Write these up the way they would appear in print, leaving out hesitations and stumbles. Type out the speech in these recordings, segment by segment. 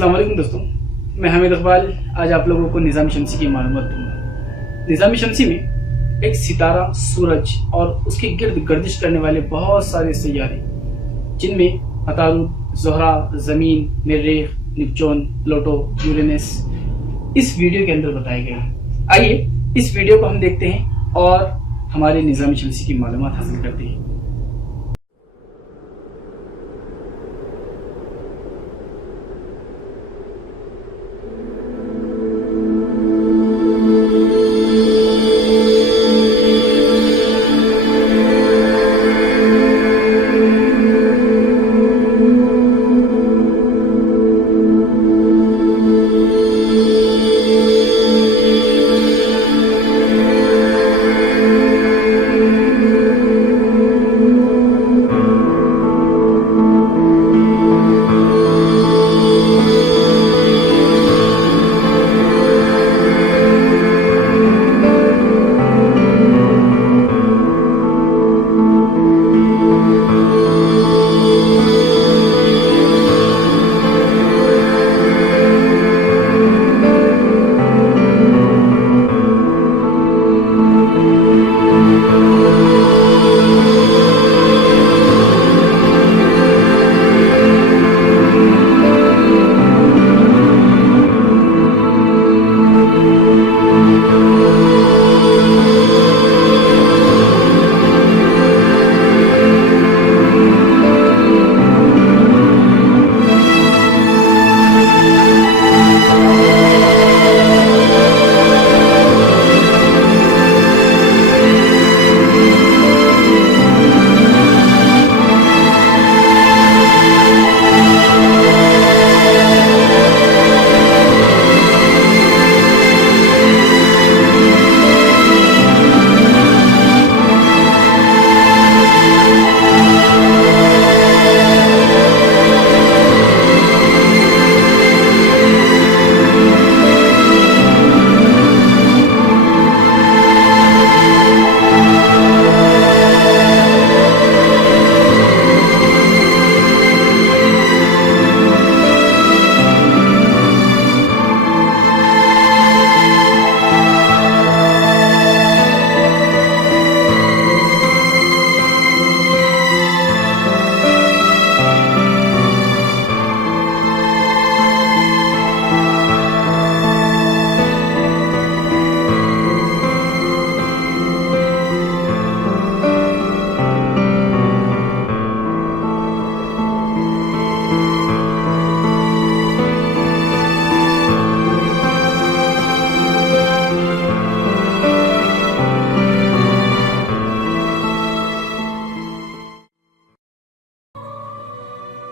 अस्सलाम वालेकुम दोस्तों, मैं हामिद इकबाल आज आप लोगों को निज़ाम शमसी की मालूमात दूंगा। निज़ाम शमसी में एक सितारा सूरज और उसके गिर्द गर्दिश करने वाले बहुत सारे सैयारे जिनमें अतारुद, ज़ोहरा, ज़मीन, मरीख, नेपच्यून, प्लूटो, यूरेनस इस वीडियो के अंदर बताए गए हैं। आइए इस वीडियो को हम देखते हैं और हमारे निज़ाम शमसी की मालूमात हासिल करते हैं।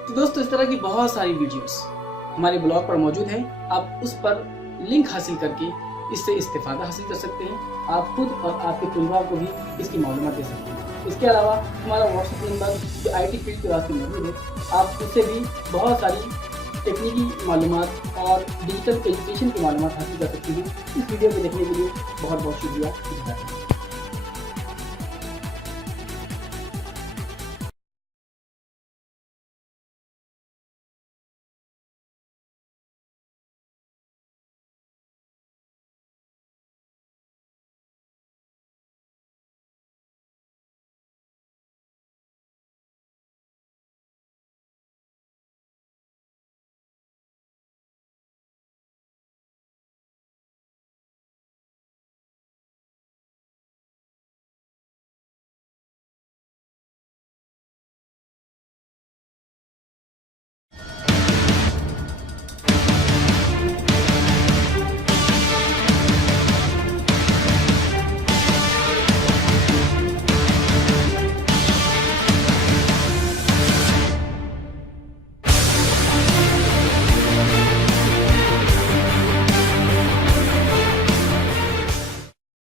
तो दोस्तों इस तरह की बहुत सारी वीडियोस हमारे ब्लॉग पर मौजूद हैं। आप उस पर लिंक हासिल करके इससे इस्तेफादा हासिल कर सकते हैं। आप खुद और आपके परिवार को भी इसकी मालूमात दे सकते हैं। इसके अलावा हमारा व्हाट्सएप नंबर जो IT फील्ड के वास्ते मौजूद है, आप उससे भी बहुत सारी तकनीकी मालूमात और डिजिटल एजुकेशन की मालूमात हासिल कर सकते हैं। इस वीडियो को देखने के लिए बहुत बहुत शुक्रिया।